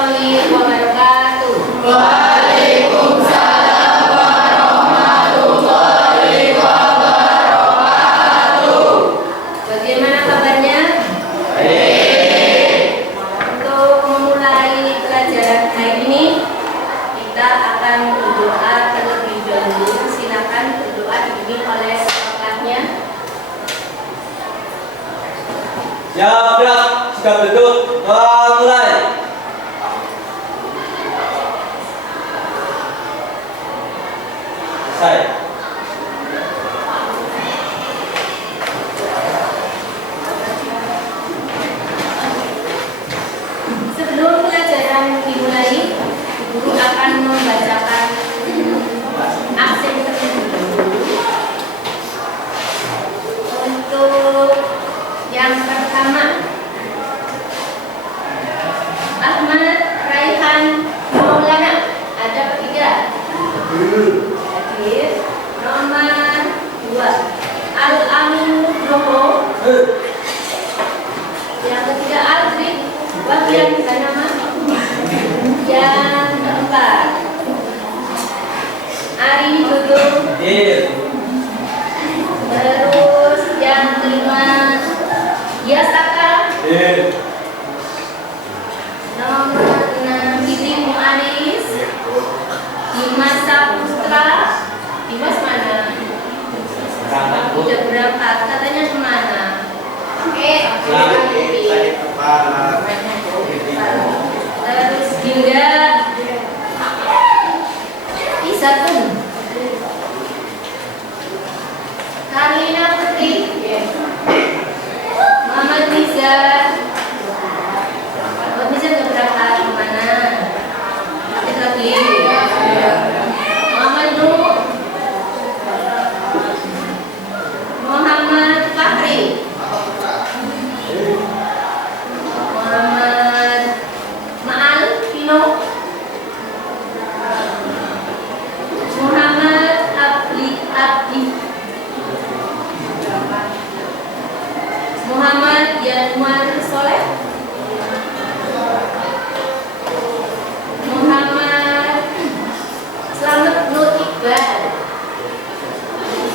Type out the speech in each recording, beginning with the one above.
warahmatullahi wabarakatuh. Waalaikumsalam warahmatullahi wabarakatuh. Bagaimana kabarnya? Baik. Untuk memulai pelajaran hari ini, kita akan berdoa terlebih dahulu. Silakan berdoa dibimbing oleh pakarnya. Siap, sikap duduk, mulai. Selesai. Sebelum pelajaran dimulai, guru akan membacakan aksen terlebih dahulu. Untuk yang pertama, Ahmad Raihan Maulana, ada bertiga. Hadir. Nomor 2, Al-Amin Nugroho. Yang ketiga, Aldrik Wabian Ganama. Yang keempat, Ari Dodo. Terus yang kelima, Yasaka. Nomor 6, Siti Mu'anis. Dimas Saputra. Dimas mana? Udah berangkat, katanya kemana? Terus Dinda Isatun, Karina Putri, Muhammad Nizar. Muhammad Nizar udah berangkat kemana? Aktif lagi. Muhammad Nuh, Muhammad Fahri, Muhammad Maal Pino, Muhammad Abdi, Muhammad Yanwar Soleh, Muhammad Slamet Nur Iqbal,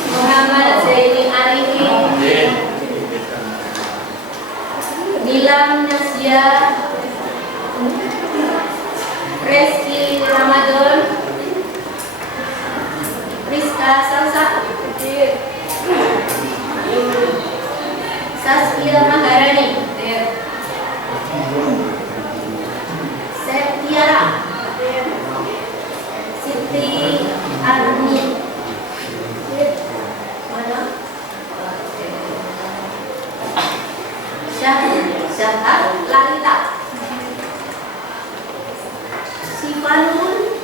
Muhammad Zaini Arifin, Nilam Nasya, Reski Ramadan, Rizka Salsa, Saskia Maharani, Septiara, Siti Arni, mana? Syahad Lalita, Sifanul,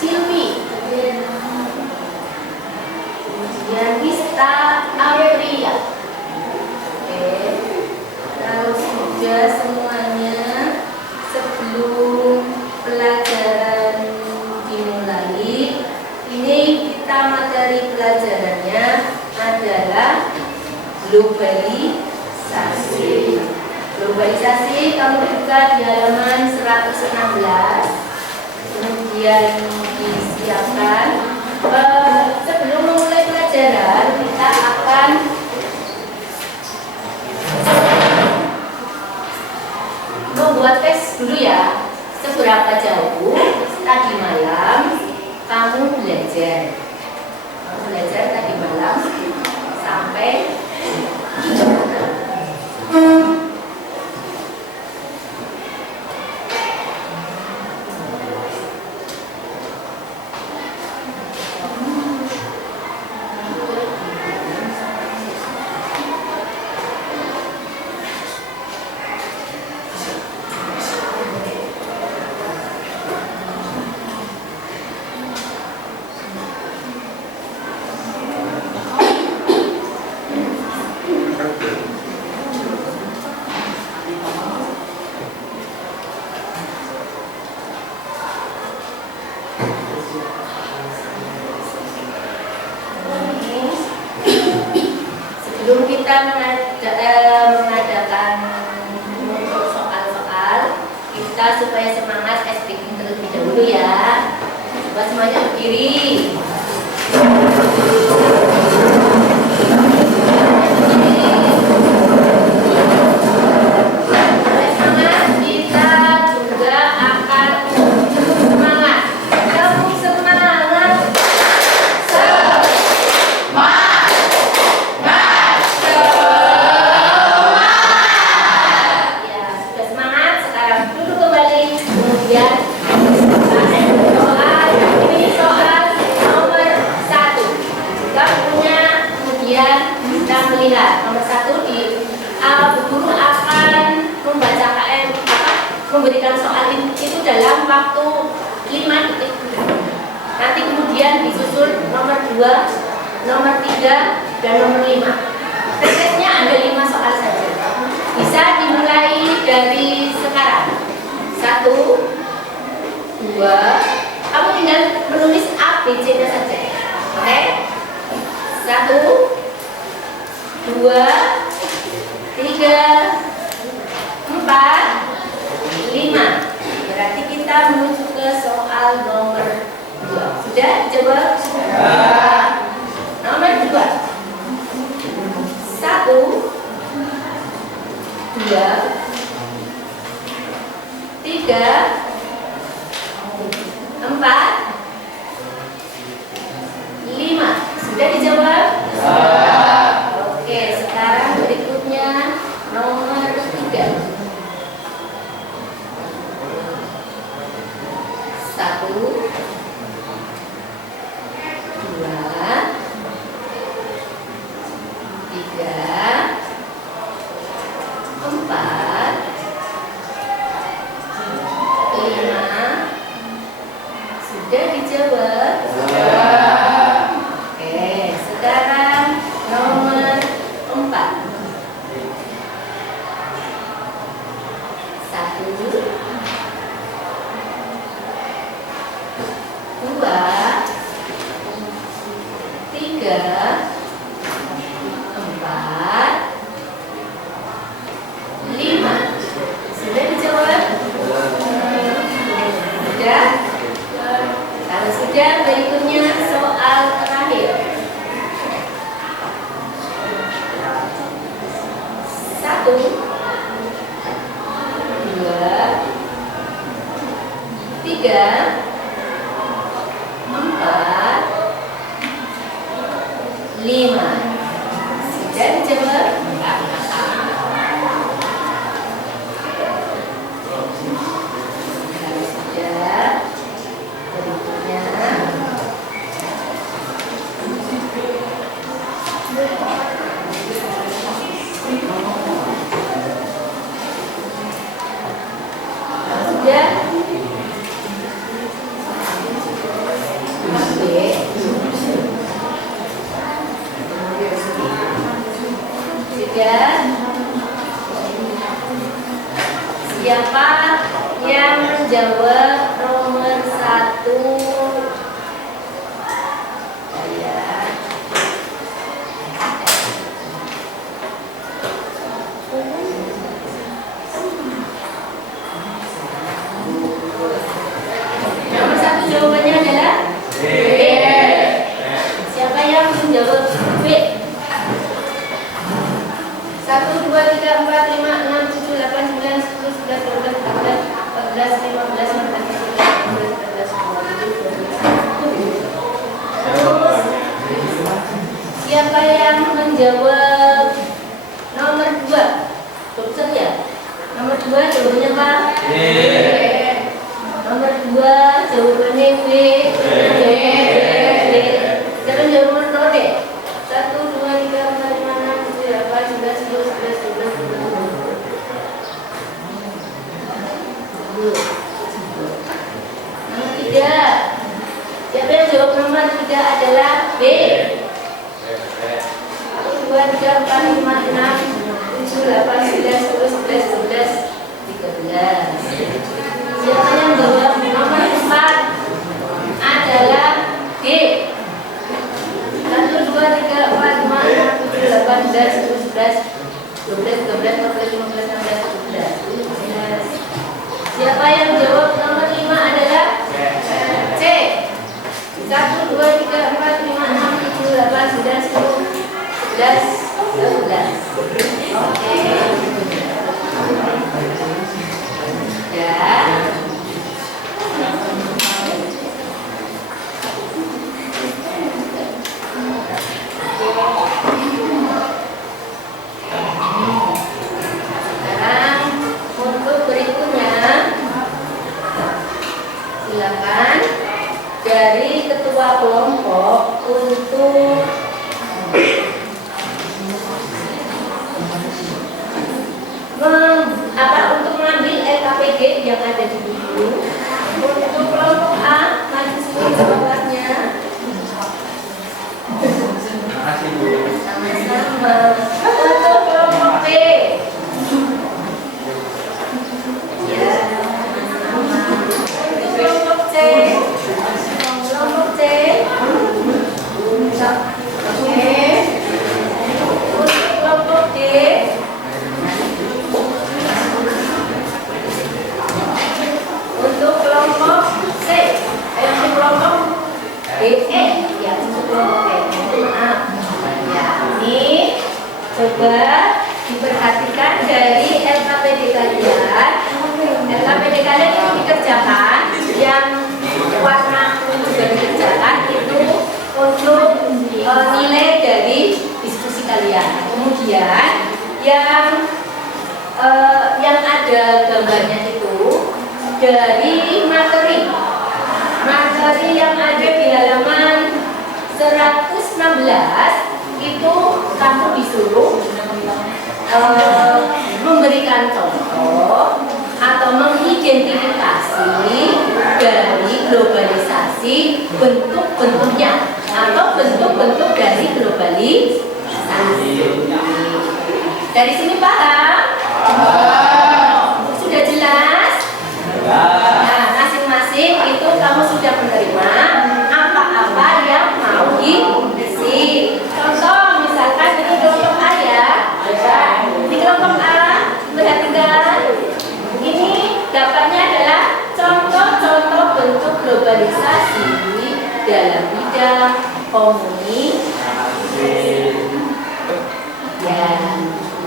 Silvi, Yanista Aurea. Kalau sudah semuanya, sebelum pelajaran dimulai, ini kita materi pelajarannya adalah globalisasi. Globalisasi kamu buka di halaman 116. Kemudian disiapkan. Sebelum memulai pelajaran, kita akan membuat tes dulu ya. Seberapa jauh tadi malam kamu belajar? Kamu belajar tadi malam sampai kita supaya semangat speaking terlebih dahulu ya. Coba semuanya berdiri. Nomor 1 di guru akan memberikan soal itu dalam waktu 5 detik. Nanti kemudian disusul nomor 2, nomor 3, dan nomor 5. Prosesnya ada 5 soal saja. Bisa dimulai dari sekarang. 1, 2, kamu tinggal menulis A, B, C-nya saja. Oke? 1, 2, 3, 4, 5. Berarti kita menuju ke soal nomor 2. Sudah dijawab? Sudah. Nomor 2. 1, 2, 3, 4, 5. Sudah dijawab? Sudah. Oke, sekarang berikutnya nomor 3. 1, 2, 3, 4, 5. Sudah dijawab? Sudah. Oke, sekarang nomor 4. 1, 2, 3, 4, 5. Sudah dijawab? Sudah? Kalau sudah, berikutnya soal terakhir. 1, 2, 3, 4, 5. Sudah dijawab? Kalau sudah, berikutnya sudah. Siapa yang menjawab nomor 1? Nomor 1 jawabannya adalah B. Siapa yang menjawab B? 1, 2, 3, 4, 5, 6, 7, 8, 9, 10, 11, 12, 13, 14, 15, 16, 17, 18, 19, 20. Terus siapa yang menjawab nomor 2? Dokter ya? Nomor 2 jawabannya apa? B. Nomor 2 jawabannya B. Siapa yang jawab nomor D? 1, 2, 3, 4, 5, 6, 7, 8, 9, 10, 11, 12, 13. Nomor 3. Siapa yang jawab nomor 3 adalah B. 1, 2, 3, 4, 5, 6, 7, 8, 9, 10, 11, 12, 13. Siapa yang jawab nomor 4 adalah D. 1, 2, 3, 4, 5, 6, 7, 8, 9, 10, 11, 12, 13, 14, 15, 16, 17. Siapa kelompok untuk untuk mengambil LKPD yang ada di buku. Untuk kelompok A, mari semua jawabnya. Sama-sama. Untuk kelompok B, ya, sama. Untuk kelompok C, oke. Untuk kelompok D, untuk kelompok C, untuk kelompok DE, ya, untuk kelompok E, maaf. Ya, ini coba diperhatikan dari LKPD kalian. LKPD kalian ini dikerjakan, yang warna kuning juga dikerjakan itu untuk nilai dari diskusi kalian. Kemudian yang ada gambarnya itu dari materi yang ada di halaman 116 itu kamu disuruh memberikan contoh atau mengidentifikasi dari globalisasi bentuk-bentuknya atau bentuk-bentuk dari globalisasi. Dari sini paham? Sudah jelas? Nah, masing-masing itu kamu sudah menerima apa-apa yang mau diisi. Contoh misalkan ini kelompok A ya. Di kelompok A, perhatikan. Ini dapatnya adalah contoh-contoh bentuk globalisasi dalam bidang komunikasi. Ya,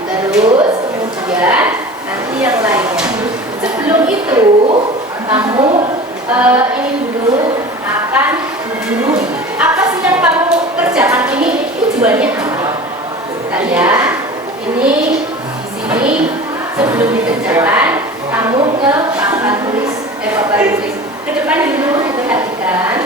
terus kemudian nanti yang lainnya. Sebelum itu kamu ini dulu akan dulu apa sih yang kamu kerjakan ini tujuannya apa? Kalian ini di sini sebelum dikerjakan kamu ke papan tulis ke depan dulu diperhatikan.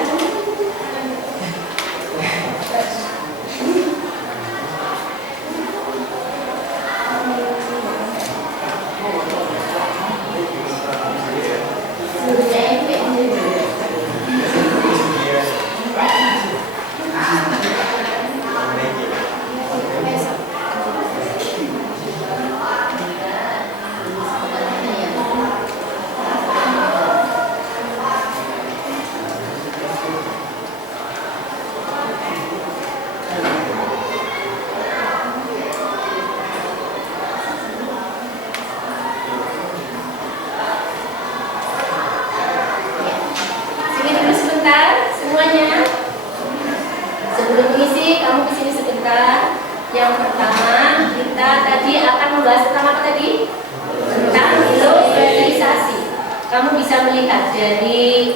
Yang pertama, kita tadi akan membahas tentang apa tadi? Tentang globalisasi. Kamu bisa melihat dari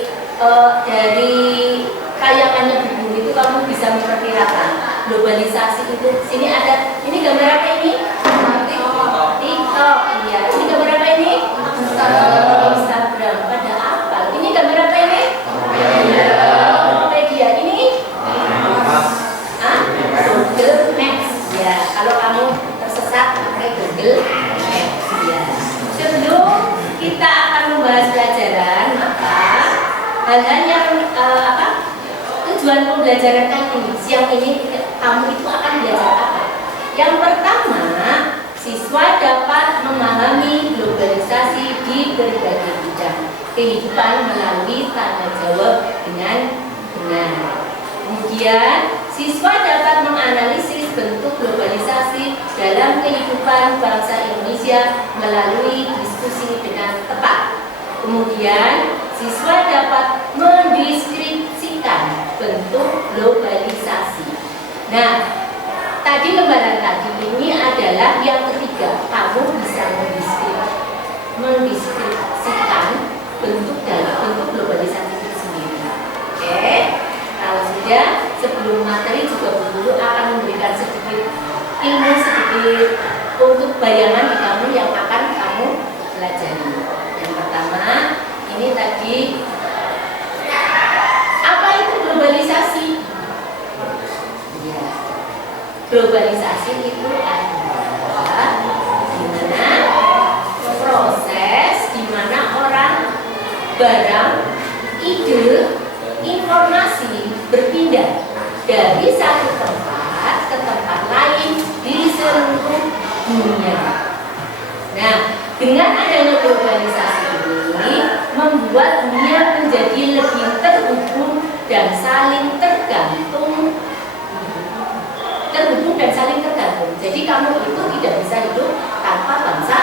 kayangannya buku itu, kamu bisa memperkirakan globalisasi itu. Sini ada, ini gambar apa ini? TikTok. Iya, ini gambar apa ini? Instagram. Pada apa? Ini gambar apa ini? Media. Ini? Google Maps. Ya, kalau kamu tersesat pakai Google Maps. Ya. Sebelum kita akan membahas pelajaran, maka hal-hal yang tujuan pembelajaran siang ini kamu itu akan belajar apa? Yang pertama, siswa dapat memahami globalisasi di berbagai bidang kehidupan melalui tanya jawab dengan benar. Kemudian, siswa dapat menganalisis bentuk globalisasi dalam kehidupan bangsa Indonesia melalui diskusi dengan tepat. Kemudian, siswa dapat mendeskripsikan bentuk globalisasi. Nah, tadi lembaran tadi ini adalah yang ketiga. Kamu bisa mendeskripsikan bentuk globalisasi itu sendiri. Oke? Kalau sudah, sebelum materi juga guru akan memberikan sedikit ilmu sedikit untuk bayangan di kamu yang akan kamu pelajari. Yang pertama, ini tadi apa itu globalisasi? Globalisasi itu adalah dimana proses dimana orang, barang, ide, informasi berpindah dari satu tempat ke tempat lain di seluruh dunia. Nah, dengan adanya globalisasi ini membuat dunia menjadi lebih terhubung dan saling tergantung. Jadi kamu itu tidak bisa hidup tanpa bangsa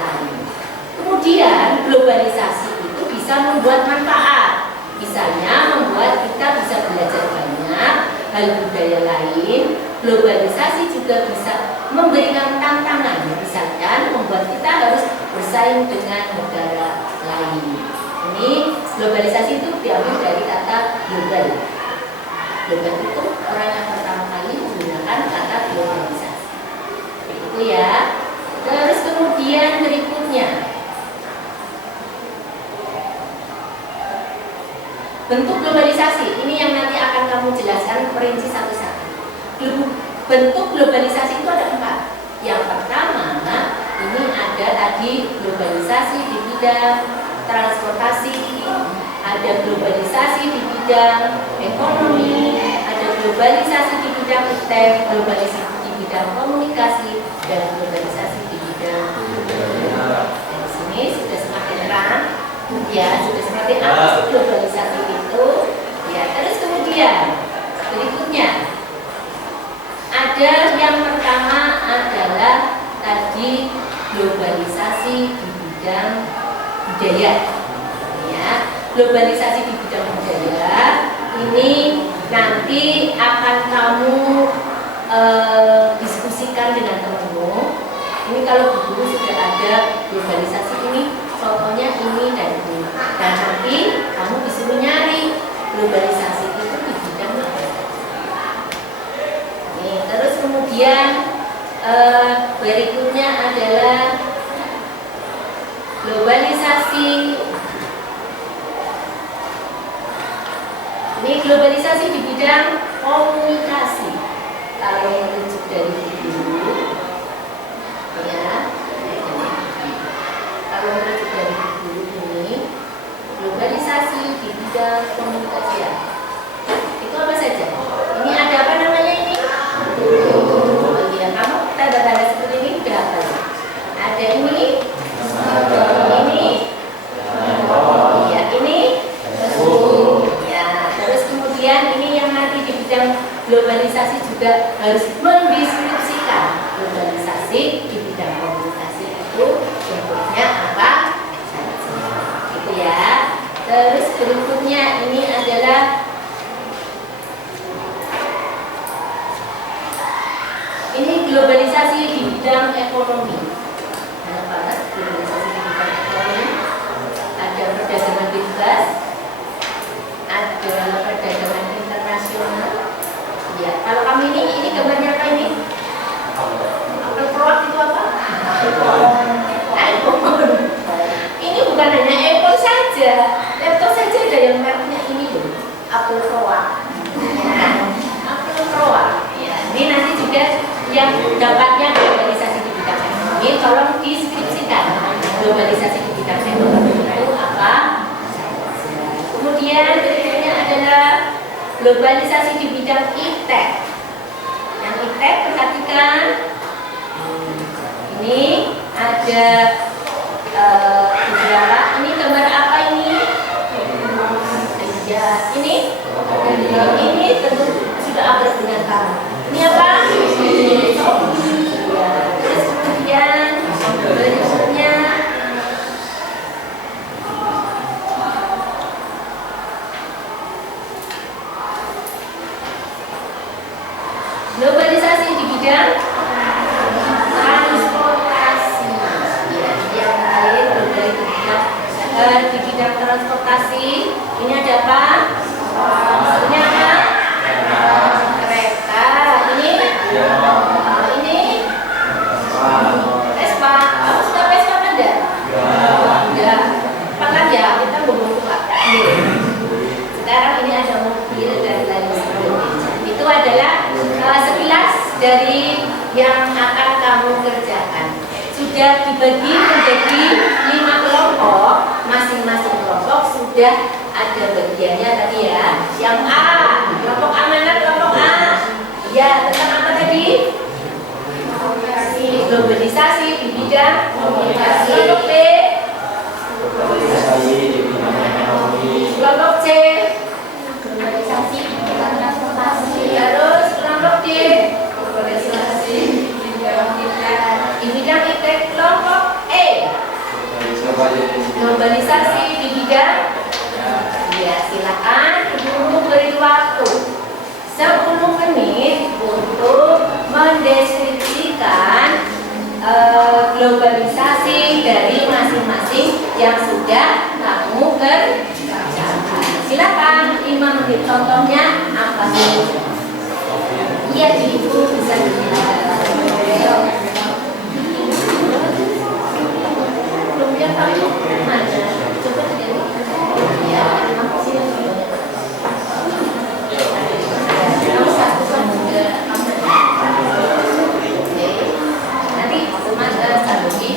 lain. Kemudian globalisasi itu bisa membuat manfaat. Misalnya membuat kita bisa belajar banyak hal budaya lain. Globalisasi juga bisa memberikan tantangan, misalkan membuat kita harus bersaing dengan negara lain. Ini globalisasi itu diambil dari kata global. Global itu orang yang pertama kali menggunakan kata globalisasi. Itu ya. Terus kemudian berikutnya, bentuk globalisasi. Ini yang nanti akan kamu jelaskan perinci satu-satu. Bentuk globalisasi itu ada 4. Yang pertama, ini ada tadi globalisasi di bidang transportasi, ada globalisasi di bidang ekonomi, ada globalisasi di bidang iptek, globalisasi di bidang komunikasi, dan globalisasi di bidang budaya. Di sini sudah semakin terang, ya sudah semakin apa sih globalisasi itu? Ya, terus kemudian berikutnya ada yang pertama adalah tadi globalisasi di bidang budaya. Ya, globalisasi di bidang budaya ini nanti akan kamu diskusikan dengan temanmu. Ini kalau guru sudah ada globalisasi ini, contohnya ini dan ini. Dan nanti kamu disuruh nyari globalisasi itu di bidang apa. Nih, terus kemudian berikutnya adalah globalisasi. Ini globalisasi di bidang komunikasi. Kalau yang rujuk dari dulu, ya. Kalau rujuk dari dulu ini, globalisasi di bidang komunikasi. Itu apa saja? Ini ada apa namanya ini? Ya, kamu tanda-tanda seperti ini udah apa? Ada ini, ya ini. Ya, terus kemudian ini yang nanti di bidang globalisasi juga harus mendeskripsikan globalisasi di bidang komunikasi itu bentuknya apa gitu ya. Terus berikutnya ini adalah ini globalisasi di bidang ekonomi. Apa globalisasi di bidang ekonomi? Ada perdagangan bebas, ada perdagangan internasional. Ya, kalau kami ini gambarnya apa ini? Apel Proak itu apa? iPhone. Ini bukan hanya iPhone saja, laptop saja ada yang mereknya ini loh, Apel Proak. Ya, Apel Proak. Ya, ini nanti juga yang dapatnya globalisasi di bidang ekonomi, tolong deskripsikan globalisasi di bidang ekonomi itu apa? Kemudian berikutnya adalah globalisasi di bidang iptek. Yang iptek perhatikan, ini ada beberapa. Ini gambar apa ini? Ya, ini tentu sudah akrab dengan kamu. Ini apa? Ya, terus kemudian berikutnya globalisasi di bidang transportasi. Ya, yang lain di bidang transportasi. Ini ada apa? Ini apa? Kereta. Ini Vespa. Kamu suka Vespa kan enggak? Enggak. Pakai ya, kita ngomong tua. Sekarang ini ada mobil dan lain sebagainya. Itu adalah sekilas dari yang akan kamu kerjakan. Sudah dibagi menjadi 5 kelompok, masing-masing kelompok sudah ada bagiannya tadi ya. Yang A, kelompok A mana kelompok A? Ya, tentang apa tadi? Globalisasi di bidang komunikasi. Kelompok B, kelompok C, globalisasi di bidang transportasi. Terus kelompok D, globalisasi di bidang IT. Kelompok E, globalisasi di bidang. Ya, silakan Ibu beri waktu 10 menit untuk mendeskripsikan globalisasi dari masing-masing yang sudah kamu kerjakan. Silakan 5 menit. Contohnya apa sih? Iya, Ibu bisa dilihat. Belum lihat tahu mana? Coba dilihat. Ya, makasih. Kamu satu kan juga. Nanti cuma satu lagi.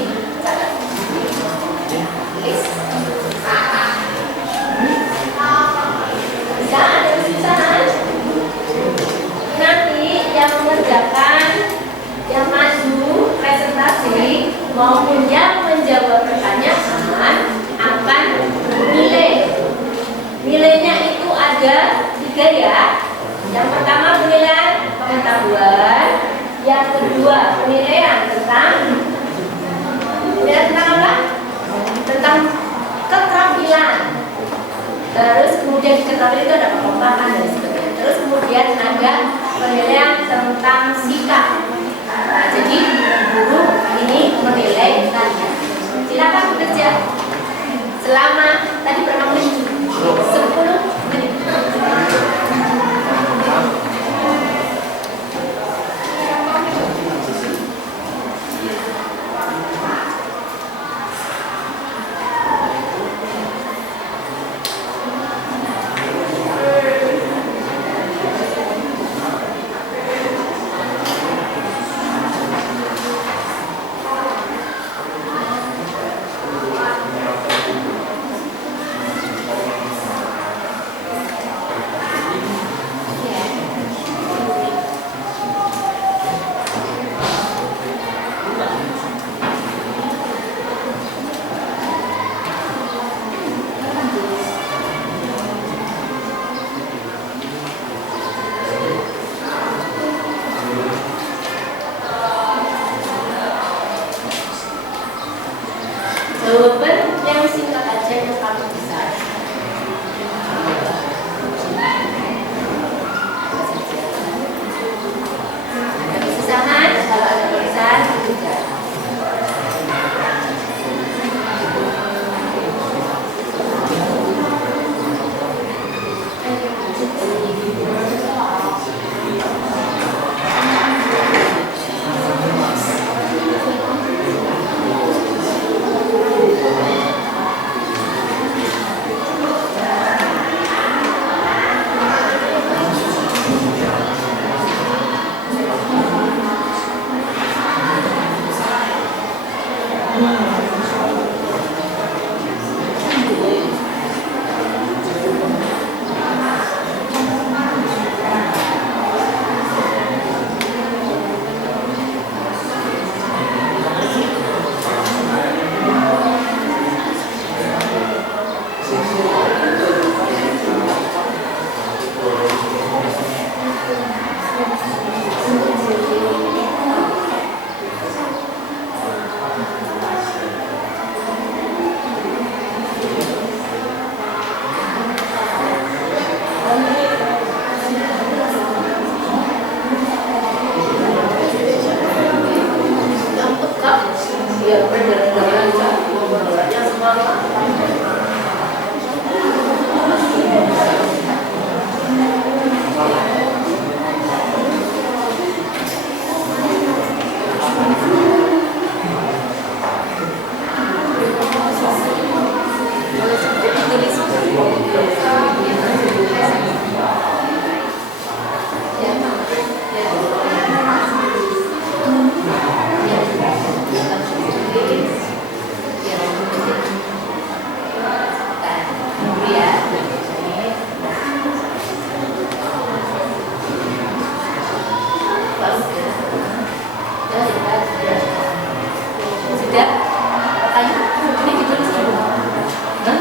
Bisa ada kesusahan. Nanti yang mengerjakan, yang maju presentasi maupun yang menjawab pertanyaan akan nilai. Nilainya itu ada 3 ya. Yang pertama penilaian pengetahuan, yang kedua penilaian tentang apa? Tentang keterampilan. Terus kemudian keterampilan itu ada pengembangan dan sebagainya. Terus kemudian ada penilaian tentang sikap. Nah, jadi guru ini menilai kalian. Silakan bekerja selama tadi berapa menit? 10 menit. Jawaban yang singkat aja yang kamu bisa. Ada kesusahan? Kalau ada kesusahan, juga. Ini ditulis ibu. Hah?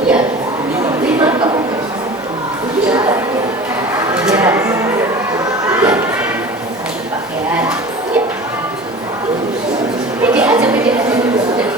Iya, 5 kok. Iya. Iya. Iya. Pakaian. Iya. Pede aja dulu. Udah.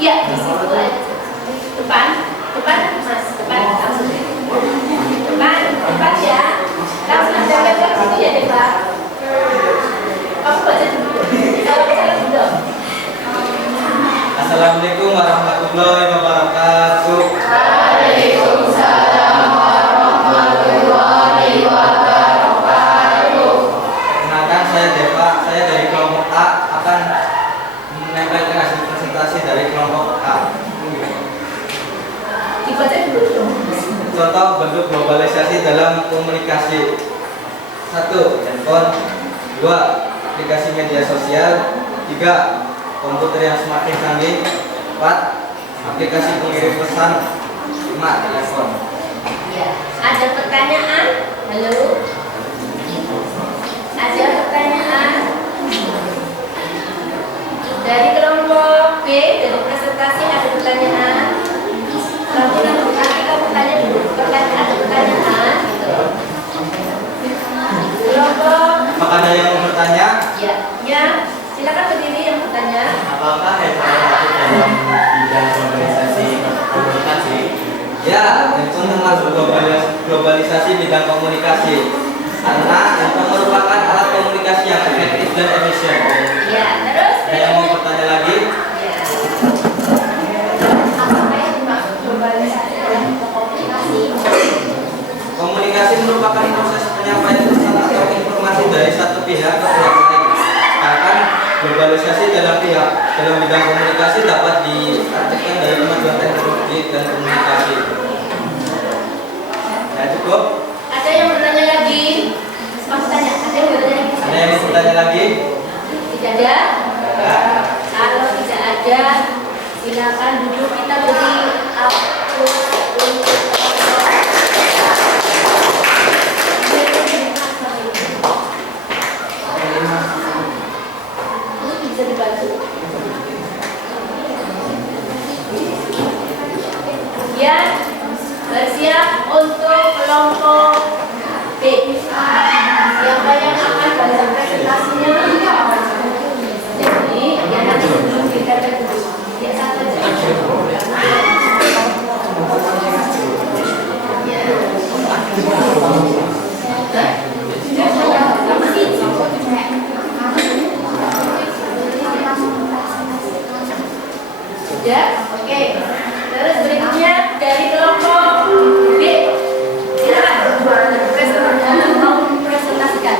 Iya, di situ aja. Depan, depan, mas, depan, langsung. Depan ya. Langsung ada lewat situ ya, Dewa. Kamu baca dulu. Salam dulu. Assalamualaikum warahmatullahi wabarakatuh. Waalaikumsalam warahmatullahi wabarakatuh. Perkenalkan, saya Deva. Saya dari kelompok A akan menyampaikan hasil presentasi dari kelompok A. Dibaca dulu dong. Contoh bentuk globalisasi dalam komunikasi. 1. Handphone. 2. Aplikasi media sosial. 3. Komputer yang semakin canggih. 4. Aplikasi pengirim pesan. 5. Telepon. Ya, ada pertanyaan? Halo? Ada pertanyaan? Dari kelompok B, dari presentasi ada pertanyaan? Nanti kamu tanya dulu, ada pertanyaan? Gitu. Kelompok Apakah ada yang mau bertanya? ya, silakan berdiri yang bertanya. Apakah handphone dalam bidang globalisasi komunikasi? Ya, handphone termasuk globalisasi bidang komunikasi. Karena handphone merupakan alat komunikasi yang efektif dan efisien. Ya, terus Ada yang mau bertanya lagi? ya. Apa yang dimaksud globalisasi dalam komunikasi? Komunikasi merupakan proses penyampaian pesan atau informasi dari satu pihak ke pihak lain. Bahkan globalisasi dalam bidang komunikasi dapat diartikan dari kemajuan teknologi dan komunikasi. Ya, cukup. Ada yang bertanya lagi? Mas tanya, ada yang bertanya lagi? Ada yang mau bertanya lagi? Tidak ada? Kalau tidak ada, silakan duduk, kita beri waktu untuk ini bisa dibantu. Ya, bersiap untuk kelompok B. Siapa yang akan baca presentasinya? Jadi, yang nanti sebelum kita dulu. Ya, satu sudah? Oke. Terus berikutnya dari kelompok B. Silakan mau presentasikan.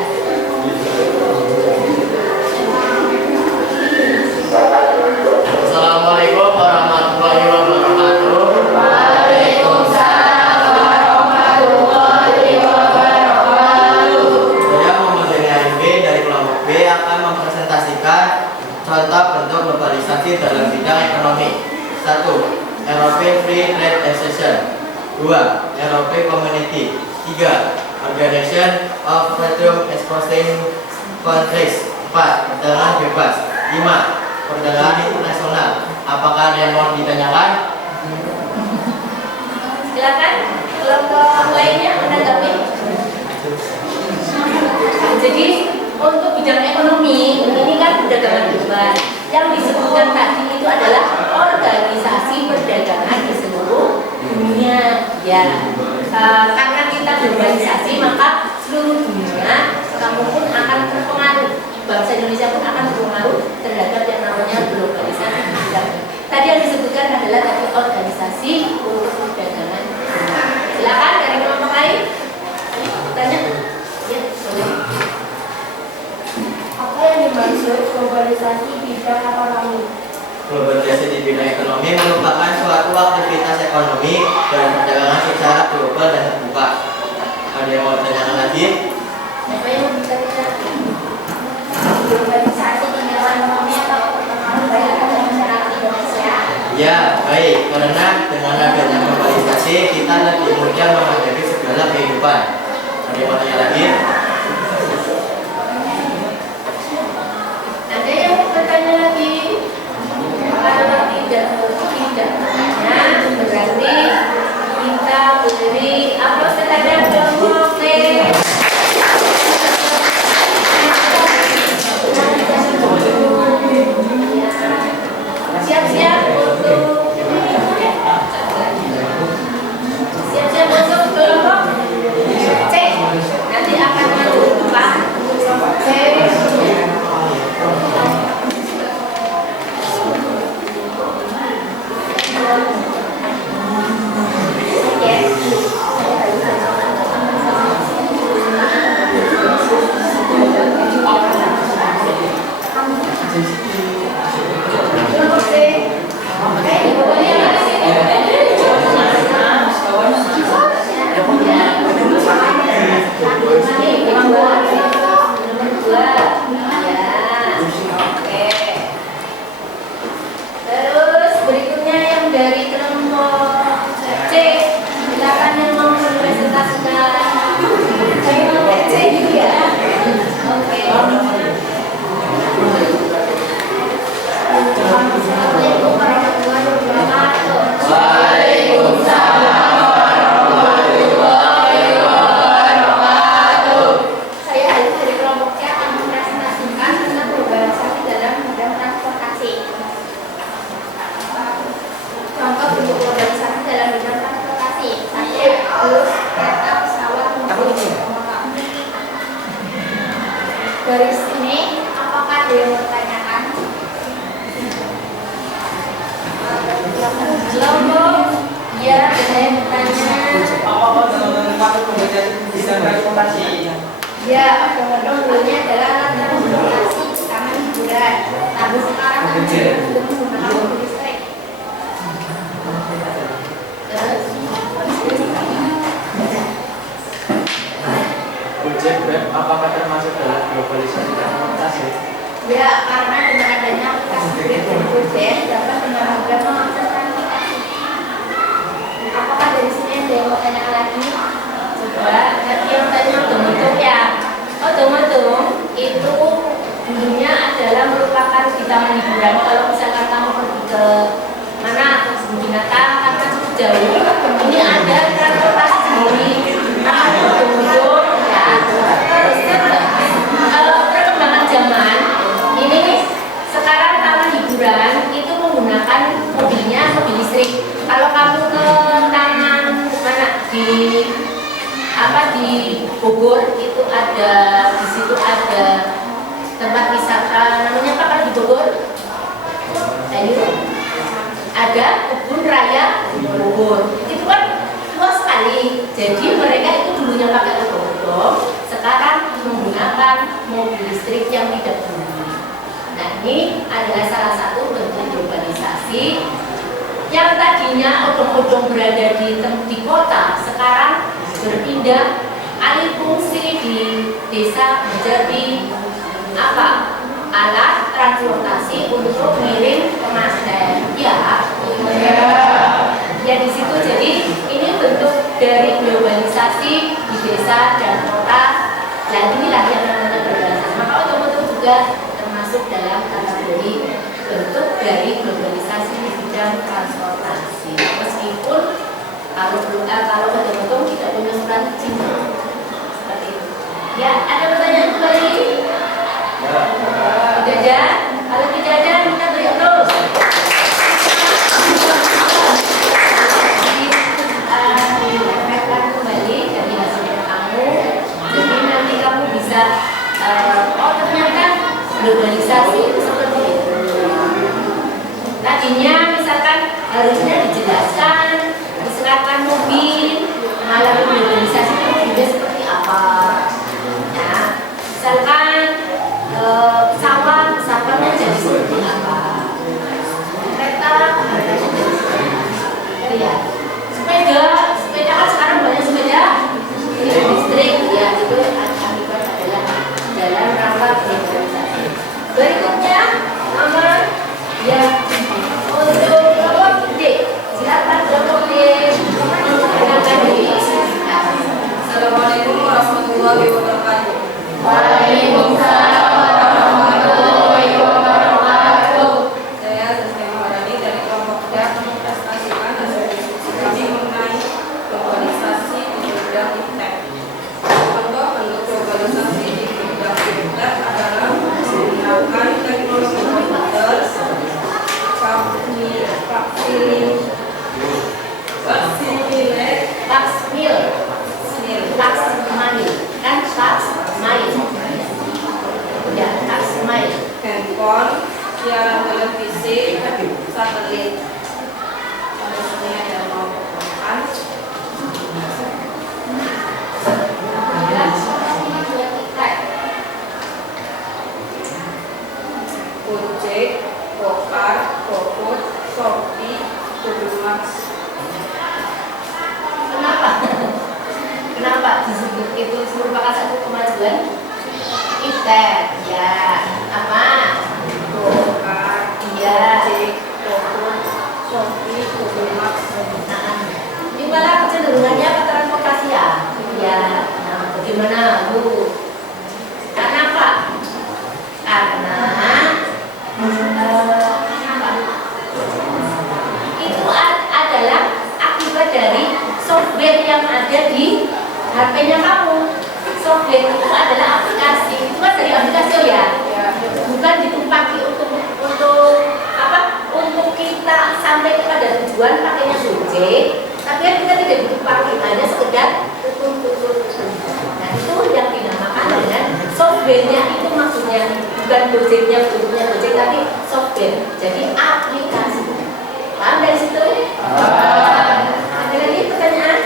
Assalamualaikum warahmatullahi wabarakatuh. Waalaikumsalam warahmatullahi wabarakatuh. Saya Muhammad B dari kelompok B akan mempresentasikan contoh bentuk globalisasi dalam bidang ekonomi. 1. European Free Trade Association. 2. European Community. 3. Organization of Freedom Exporting Countries. 4. Perdagangan bebas. 5. Perdagangan internasional. Apakah ada yang mau ditanyakan? Silakan kelompok lainnya menanggapi. Jadi untuk bidang ekonomi ini kan perdagangan global. Yang disebutkan tadi itu adalah organisasi perdagangan di seluruh dunia. Ya, karena kita globalisasi maka seluruh dunia kamu pun akan terpengaruh. Bangsa Indonesia pun akan terpengaruh terhadap yang namanya globalisasi di bidang. Tadi yang disebutkan adalah tadi organisasi untuk perdagangan. Silakan dari kelompok lain. Tanya. Ya, boleh. Apa yang dimaksud globalisasi bidang ekonomi? Globalisasi di bidang ekonomi merupakan suatu aktivitas ekonomi dan perdagangan secara global dan terbuka. Ada yang mau ditanyakan lagi? Siapa yang mau bertanya? Globalisasi bidang ekonomi atau berpengaruh bagi masyarakat Indonesia? Ya, baik. Karena dengan adanya globalisasi kita lebih mudah menghadapi segala kehidupan. Ada yang mau tanya lagi? Ada yang mau bertanya lagi? Kalau tidak bertanya, berarti kita beri aplaus terhadap kelompok B. Siap-siap untuk dari kelompok C, silakan yang mau mempresentasikan. Saya mau C gitu ya. Oke. Assalamualaikum warahmatullahi wabarakatuh. Waalaikumsalam warahmatullahi wabarakatuh. Saya Alif dari kelompok C akan mempresentasikan tentang globalisasi dalam bidang transportasi. Contoh bentuk globalisasi dalam bidang transportasi. Bus, kereta, pesawat, mobil. Dari sini, apakah ada yang bertanyakan? Kelompok, ya, ada yang bertanya. Apa dalam waktu komunikasi bisa transportasi? Ya, odong-odong dulunya adalah alat transportasi utama hiburan. Tapi sekarang kan sudah menggunakan mobil listrik. Gojek, Grab, apakah termasuk dalam globalisasi transportasi? Ya, karena dengan adanya aplikasi Grab dan Gojek dapat dengan mudah mengakses transportasi. Apakah dari sini ada yang mau tanya lagi? Coba, nanti yang tanya odong-odong ya. Odong-odong itu dulunya adalah merupakan di taman hiburan. Kalau misalkan kamu pergi ke mana binatang karena cukup jauh, ini ada transportasi sendiri. Namanya odong-odong ya. Terus perkembangan zaman ini nih, sekarang taman hiburan itu menggunakan mobilnya mobil listrik. Kalau kamu ke taman mana di Bogor itu ada, di situ ada tempat wisata namanya apa kalau di Bogor? Ayo, ada kebun raya Bogor. Itu kan luas sekali. Jadi mereka itu dulunya pakai odong-odong, sekarang menggunakan mobil listrik yang tidak berbunyi. Nah, ini adalah salah satu bentuk globalisasi yang tadinya odong-odong berada di kota, sekarang berpindah alih fungsi di desa menjadi apa? Alat transportasi untuk mengirim kemasan. Ya, ya di situ. Jadi ini bentuk dari globalisasi di desa dan kota. Dan inilah yang namanya globalisasi. Maka otomotif juga termasuk dalam kategori bentuk dari globalisasi di bidang transportasi. Meskipun kalau otomotif tidak punya surat izin seperti itu. Ya, ada pertanyaan kembali? Tidak ada. Kalau tidak ada, kita beri terus. Diingatkan kembali dari hasilnya kamu. Jadi nanti kamu bisa ternyata globalisasi itu seperti itu. Tadinya misalkan harusnya dijelaskan, misalkan mobil, malah globalisasi itu mobilnya seperti apa. Nah, misalkan pesawatnya jadi seperti apa, kereta ya, sepeda kan sekarang banyak sepeda listrik ya, itu akibat adalah dalam rangka globalisasi. Berikutnya nomor ya untuk kelompok D, silakan kelompok D memperkenalkan diri. Assalamualaikum warahmatullahi wabarakatuh. Waalaikumsalam warahmatullahi wabarakatuh. Saya Zaskia Maharani dari kelompok D mempresentasikan hasil diskusi kami mengenai globalisasi di bidang iptek. Contoh bentuk globalisasi di bidang iptek adalah menggunakan teknologi komputer, handphone, siaran televisi, satelit. Selanjutnya ada mau pertanyaan. Gojek, Gokar, GoFood, Shopee, Goodmax. Kenapa? Kenapa disebut itu merupakan satu kemajuan? Iptek, ya. Apa? Gokar, Iya. Gojek, GoFood, software yang ada di HP-nya kamu. Software itu adalah aplikasi, itu kan dari aplikasi ya, bukan ditumpaki untuk apa? Untuk kita sampai kepada tujuan pakainya Gojek, tapi kan kita tidak ditumpaki, hanya sekedar tutur. Nah itu yang dinamakan dengan software-nya, itu maksudnya bukan Gojeknya bentuknya Gojek, tapi software, jadi aplikasi. Paham dari situ? Ada lagi pertanyaan?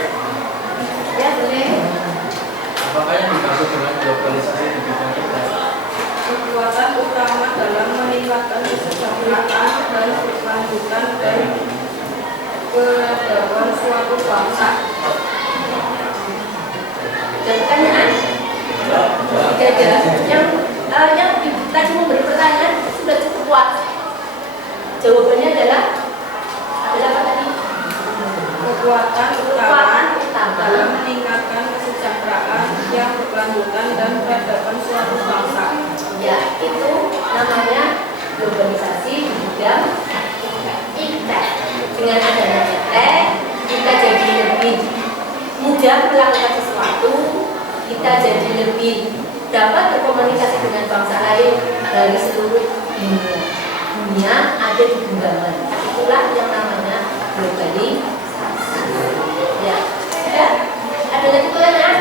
Ya boleh. Apakah yang dimaksud dengan globalisasi di bidang kita? Kekuatan utama dalam meningkatkan kesejahteraan dan kelanjutan dan peradaban suatu bangsa. Ada pertanyaan? Tidak ada. Yang tadi memberi pertanyaan sudah cukup kuat. Jawabannya adalah apa tadi? Kekuatan Kekuatan utama utama dalam meningkatkan kesejahteraan yang berkelanjutan dan peradaban suatu bangsa. ya itu namanya globalisasi di bidang iptek. Dengan adanya iptek, kita jadi lebih mudah melakukan sesuatu, kita jadi lebih dapat berkomunikasi dengan bangsa lain dari seluruh dunia. Dunia ada di genggaman. Itulah yang namanya globalisasi. Ya, sudah. Ada lagi pertanyaan?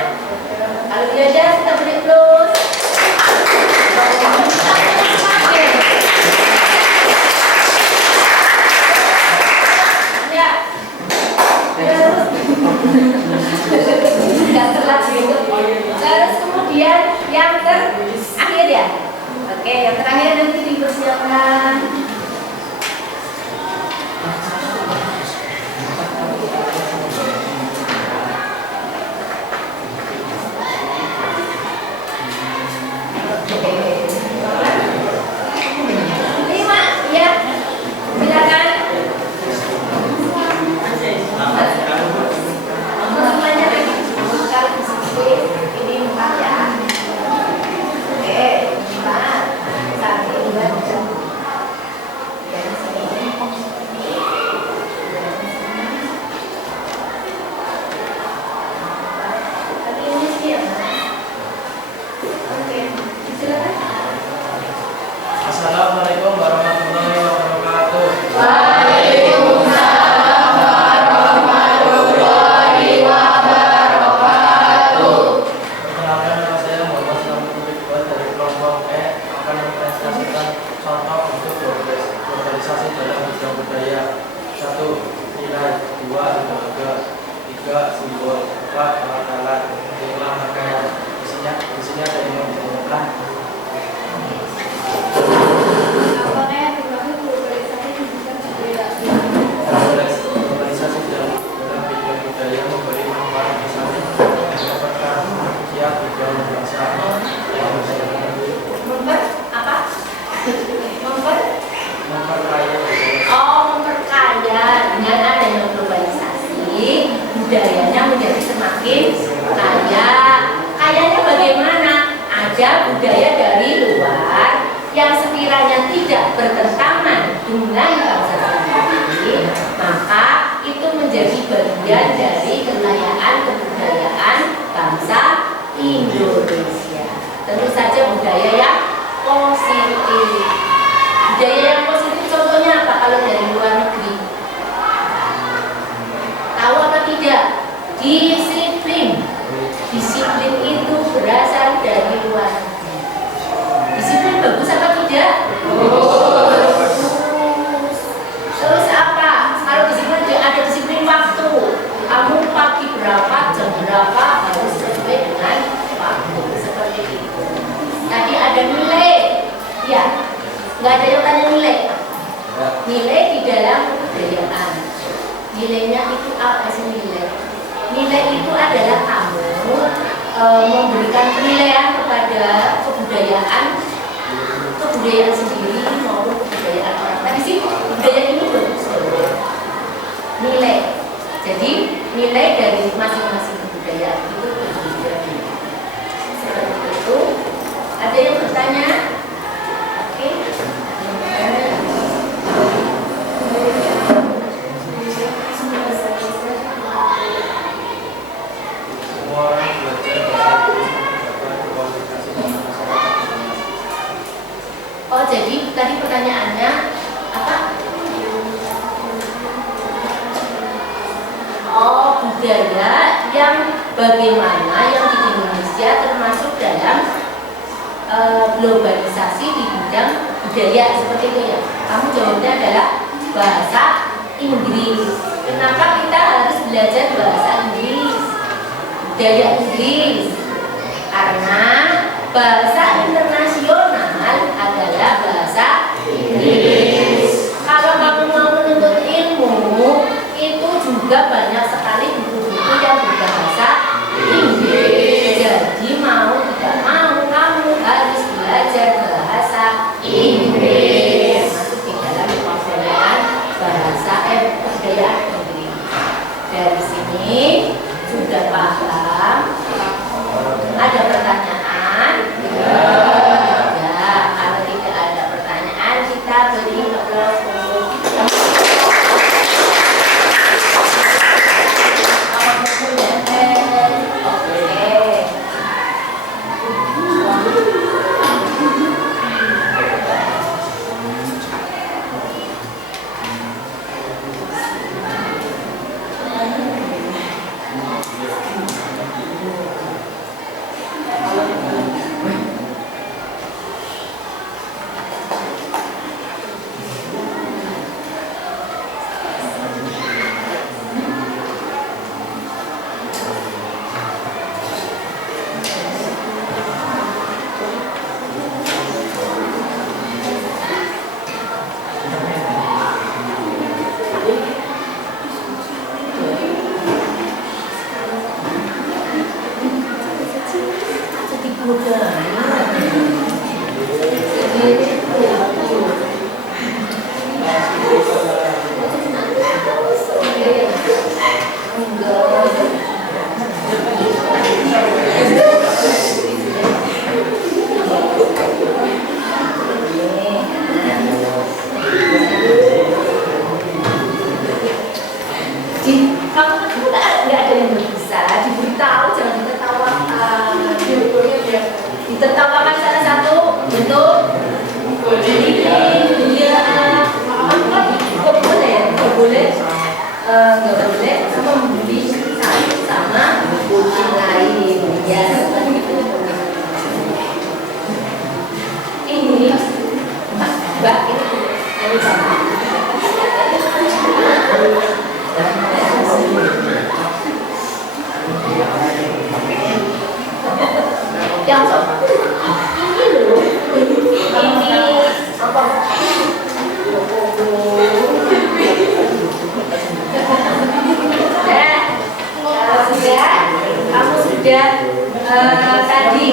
Kalau tidak ada, kita beri close. Ya. Terus kemudian yang terakhir ya. Oke, yang terakhir nanti dipersiapkan. Lima, ya. Silakan. Semuanya lagi. Kalau di sini ini 4 ya. Oke, 4. 1, 2, 3. Dari sini. Tapi ini sih ya, Mas. Oke, silakan. Assalamualaikum warahmatullahi wabarakatuh. Perkenalkan, nama saya Muhammad Selamat Iqbal dari kelompok E akan mempresentasikan contoh bentuk globalisasi dalam bidang budaya. 1. Nilai. 2. Lembaga. 3. Simbol. 4. Alat-alat. 5. pakaian. Isinya ada yang menunjukkan. Apakah yang dimaksud globalisasi di bidang budaya? Globalisasi dalam bidang budaya memberi manfaat misalnya memperkaya manusia tiga bangsa Memper apa? memperkaya Memperkaya. Dengan adanya globalisasi, budayanya menjadi semakin kaya. Kayanya bagaimana? Ada budaya dari luar yang sekiranya tidak bertentangan dengan bangsa sendiri, maka itu menjadi bagian dari kekayaan kebudayaan bangsa Indonesia. Tentu saja budaya yang positif. Budaya yang positif contohnya apa kalau dari luar negeri? Tahu apa tidak? Disiplin. Disiplin itu berasal dari luar negeri. Disiplin bagus apa tidak? Bagus. Terus apa? Kalau disiplin ada disiplin waktu. Kamu pagi berapa, jam berapa harus sesuai dengan waktu. Seperti itu. Tadi ada nilai. Ya, nggak ada yang tanya nilai. Nilai di dalam kebudayaan. Nilainya itu apa sih nilai? Nilai itu adalah kamu memberikan penilaian kepada kebudayaan sendiri maupun kebudayaan orang. Tadi sih budaya ini bagus loh. Nilai. Jadi nilai dari masing-masing kebudayaan itu berbeda. Seperti itu. Ada yang bertanya? Oke. yang bagaimana yang di Indonesia termasuk dalam globalisasi di bidang budaya seperti itu ya. Kamu jawabnya adalah bahasa Inggris. Kenapa kita harus belajar bahasa Inggris? Budaya Inggris. Karena bahasa internasional adalah bahasa Inggris. Kalau kamu mau menuntut ilmu, itu juga banyak sekali buku-buku yang berbahasa Inggris. Jadi mau tidak mau kamu harus belajar bahasa Inggris. Masuk di dalam pembelajaran bahasa kebudayaan Inggris. Dari sini sudah paham? Ada pertanyaan? Ya, kalau tidak ada pertanyaan kita beri aplaus untuk ditertawakan salah satu bentuk nggak boleh membeli satu sama yang lain ya seperti itu. Ini mbak ini yang ini loh, ini apa? Kamu sudah tadi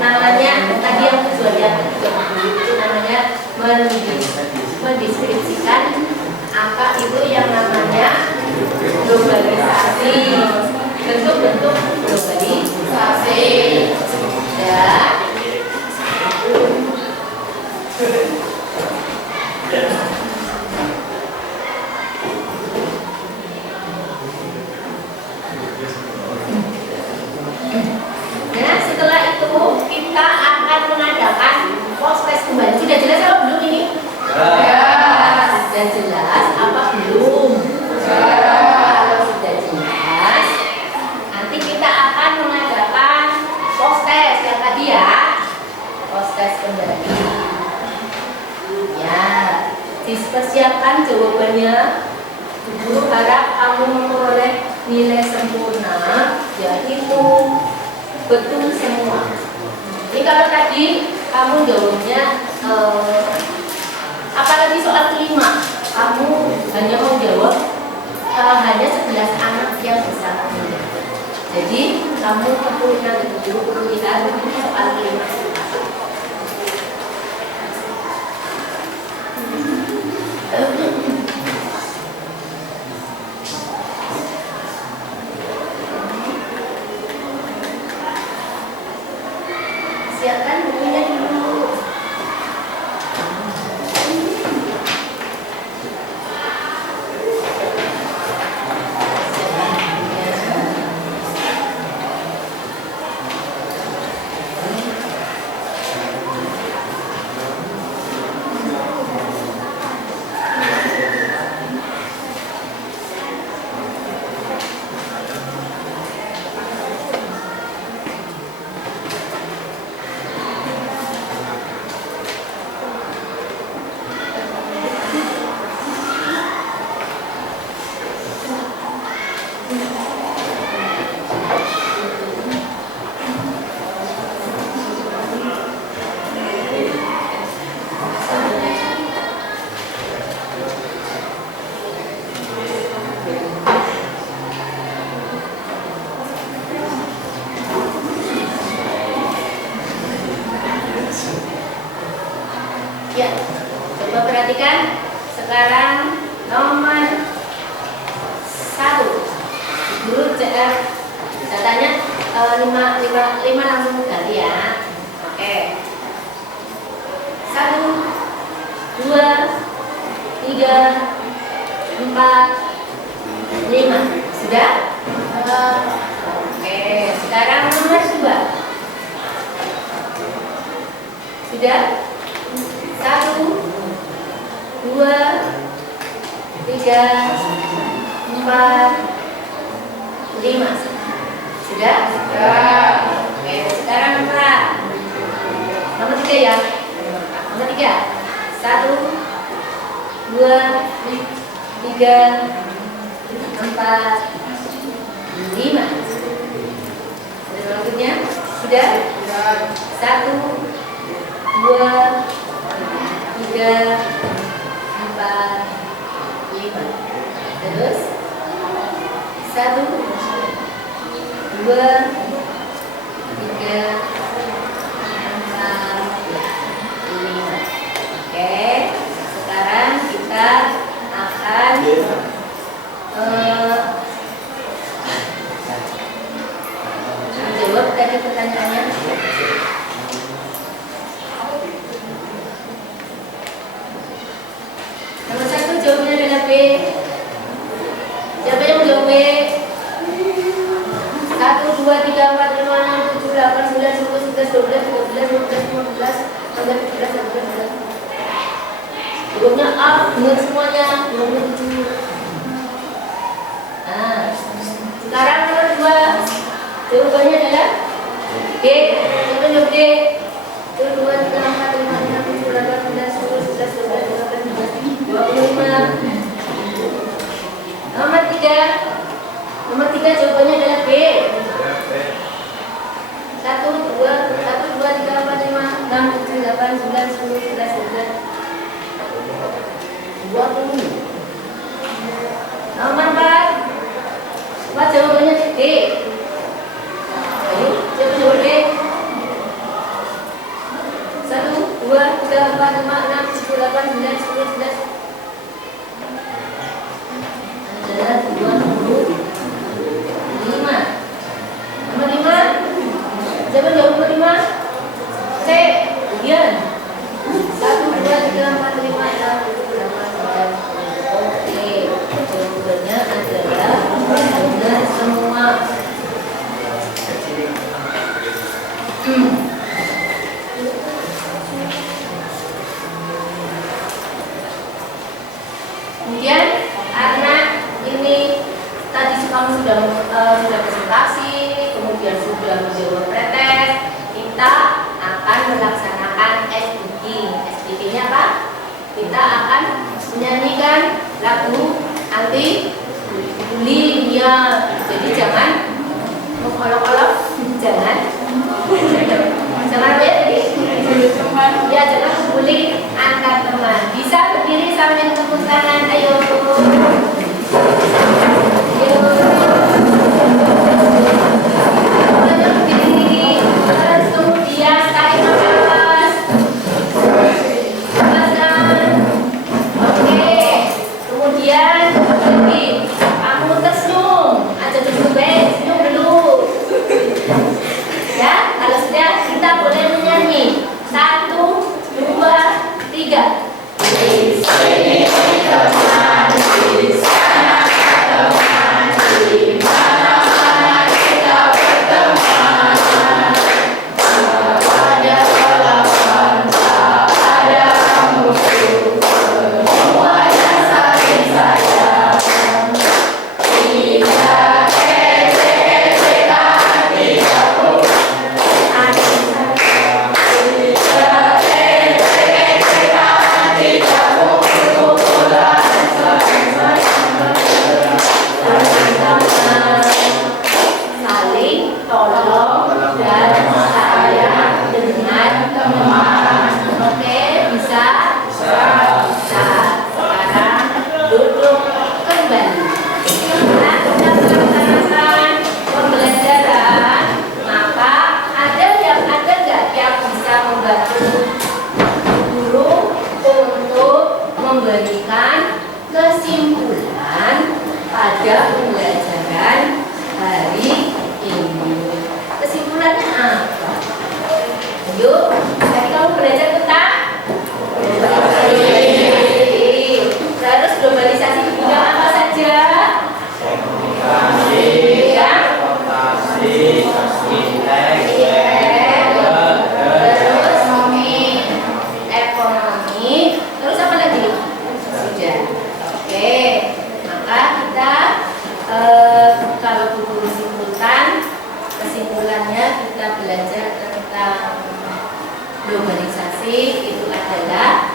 namanya tadi yang tujuannya namanya mendeskripsikan apa itu yang namanya globalisasi, bentuk-bentuk globalisasi ya. Nah, setelah itu kita akan mengadakan post-test kembali. Sudah jelas apa belum ini? Ya. Sudah jelas apa belum? Ya. Kalau sudah jelas, nanti kita akan mengadakan post-test yang tadi ya. Post-test kembali. Ya, dipersiapkan jawabannya. Guru harap kamu memperoleh nilai sempurna, yaitu betul semua. Jadi kalau tadi kamu jawabnya apalagi soal kelima, kamu hanya mau jawab hanya 11 anak yang bisa kamu. Jadi kamu perlu lihat soal kelima. Siapkan bukunya dulu. lima langsung ganti ya. Oke. 1, 2, 3, 4, 5. Sudah? Oke. Sekarang nomor 2. Sudah? 1, 2, 3, 4, 5. Sudah? Sudah. Oke, sekarang nomor 3 ya. Nomor 3. 1, 2, 3, 4, 5. Selanjutnya sudah? 1, 2, 3, 4, 5. Terus 1, 2, 3, 4, 5. Oke, sekarang kita akan menjawab tadi pertanyaannya. Nomor 1 jawabannya adalah B. Siapa yang menjawab B? 1, 2, 3, 4, 5, 6, 7, 8, 9, 10, 11, 12, 13, 14, 15, 16, 17, 18. Jawabnya A, benar semuanya, 27. Nah, sekarang nomor 2 jawabannya adalah D. Siapa yang jawab D? 1, 2, 3, 4, 5, 6, 7, 8, 9, 10, 11, 12, 13, 14, 25. Nomor 3 jawabannya adalah B. 1, 2, 3, 4, 5, 6, 7, 8, 9, 10, 11, 12, 20. Nomor 4 jawabannya D. Ayo, siapa jawab D? 1, 2, 3, 4, 5, 6, 7, 8, 9, 10, 11. Adalah 25. Nomor 5. Siapa jawab nomor 5? C. Dian. 1, 2, 3, 4, 5, 6, 7, 8, 9. Oke, jawabannya adalah benar semua. Kemudian karena ini tadi kamu sudah presentasi, kemudian sudah menjawab pretest, kita akan melaksanakan speaking. Speakingnya apa? Kita akan menyanyikan lagu anti bullying-nya. Jadi jangan mengolok-olok, jangan apa ya tadi? Ya, jangan bullying antar teman. Bisa berdiri sambil tepuk tangan. Ayo. Terus kemudian tarik nafas. Lepaskan. Oke. Kemudian lagi kamu tersenyum. Aja dulu senyum dulu. Ya, kalau sudah kita boleh menyanyi. 1, 2, 3. Di sini teman, di sana teman, di mana-mana kita berteman. Tak ada lawan, tak ada musuh, semuanya saling saja. Tidak ejek-ejekan, tidak bohongan, tidak ejek-ejekan, tidak pukul-pukulan, saling tolong dan sayang dengan teman. Oke, bisa? Bisa. Sekarang duduk kembali. Nah, kita melaksanakan pembelajaran. Maka ada nggak yang bisa membantu guru untuk memberikan kesimpulan pada pembelajaran hari ini? kita belajar tentang globalisasi, itu adalah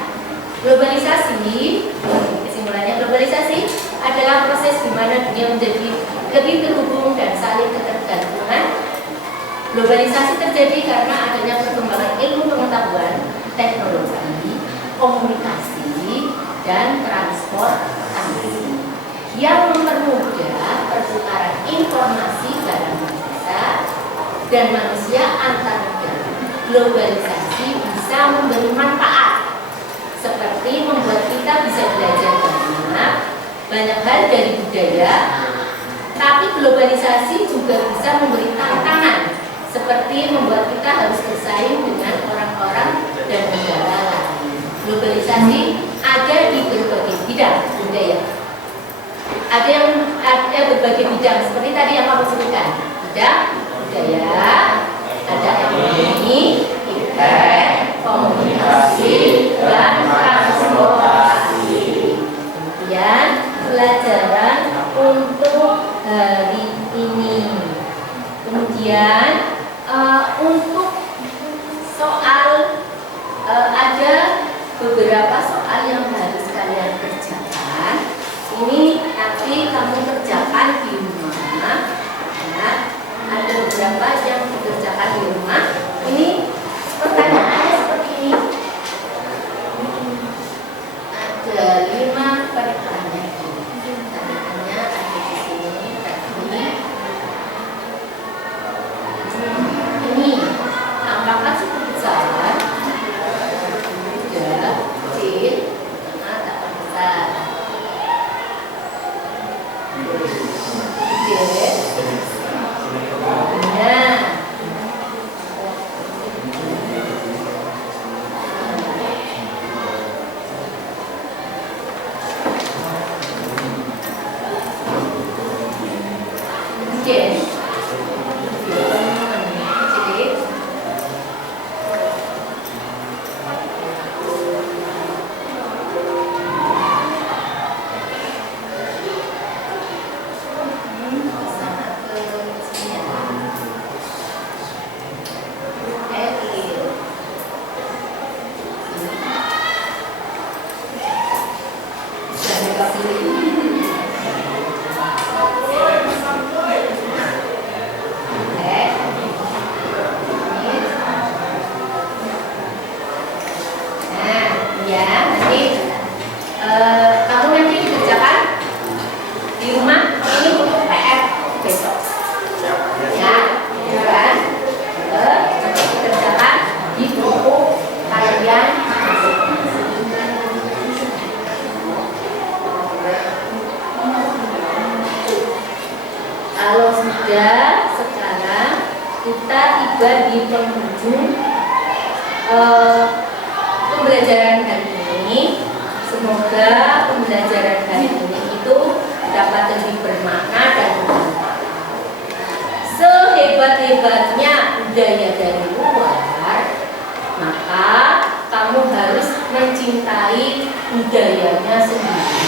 globalisasi. Kesimpulannya, globalisasi adalah proses di mana dunia menjadi lebih terhubung dan saling ketergantungan. Globalisasi terjadi karena adanya perkembangan ilmu pengetahuan, teknologi, komunikasi, dan transportasi yang mempermudah pertukaran informasi dalam bangsa dan manusia antar negara. Globalisasi bisa memberi manfaat seperti membuat kita bisa belajar banyak hal dari budaya, tapi globalisasi juga bisa memberi tantangan seperti membuat kita harus bersaing dengan orang-orang dan negara lain. Globalisasi ada di berbagai bidang budaya. Ada berbagai bidang seperti tadi yang kamu sebutkan. Bidang budaya, ada ekonomi, komunikasi, dan transportasi. Kemudian pelajaran untuk hari ini. Kemudian untuk soal ada beberapa soal yang harus kalian kerjakan. Ini nanti kamu kerjakan di rumah. Ya, ada beberapa yang dikerjakan di rumah. Ini pertanyaannya seperti ini. Ada 5 pertanyaan. Pertanyaannya ada di sini tadi. Ini apakah cukup besar? Tidak, kecil, tak besar. Nah, kamu nanti dikerjakan di rumah. Ini untuk PR besok. Ya, kan? Nanti dikerjakan di buku kalian. Kalau sudah, sekarang kita tiba di penghujung pembelajaran hari ini. Semoga pembelajaran hari ini itu dapat lebih bermakna dan bermanfaat. Sehebat-hebatnya budaya dari luar, maka kamu harus mencintai budayanya sendiri.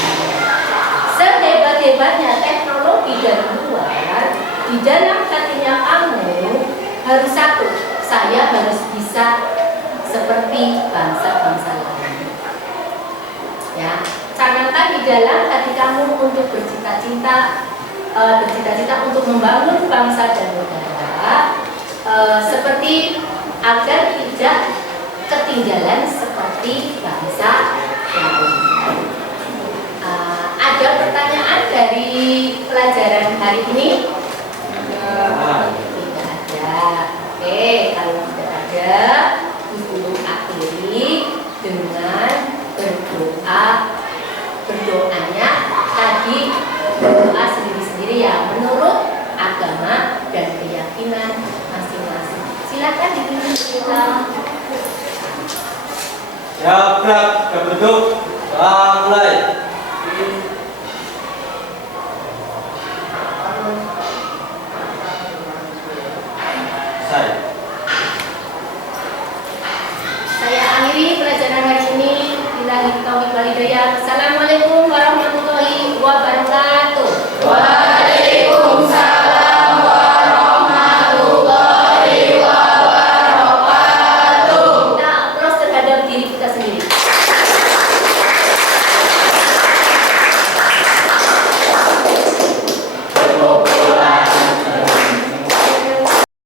Sehebat-hebatnya teknologi dari luar, di dalam hatinya kamu harus satu, saya harus bisa seperti bangsa-bangsa lain. Ya, canangkan di dalam hati kamu untuk bercita-cita untuk membangun bangsa dan negara, seperti agar tidak ketinggalan seperti bangsa lain. Ada pertanyaan dari pelajaran hari ini? Tidak ada. Oke, kalau tidak ada, Ibu akhiri dengan berdoanya tadi, berdoa sendiri-sendiri ya menurut agama dan keyakinan masing-masing. Silakan dipimpin kita. Ya, gerak, berduduk, mulai. Saya akhiri pelajaran hari ini. Billahi taufiq wal hidayah.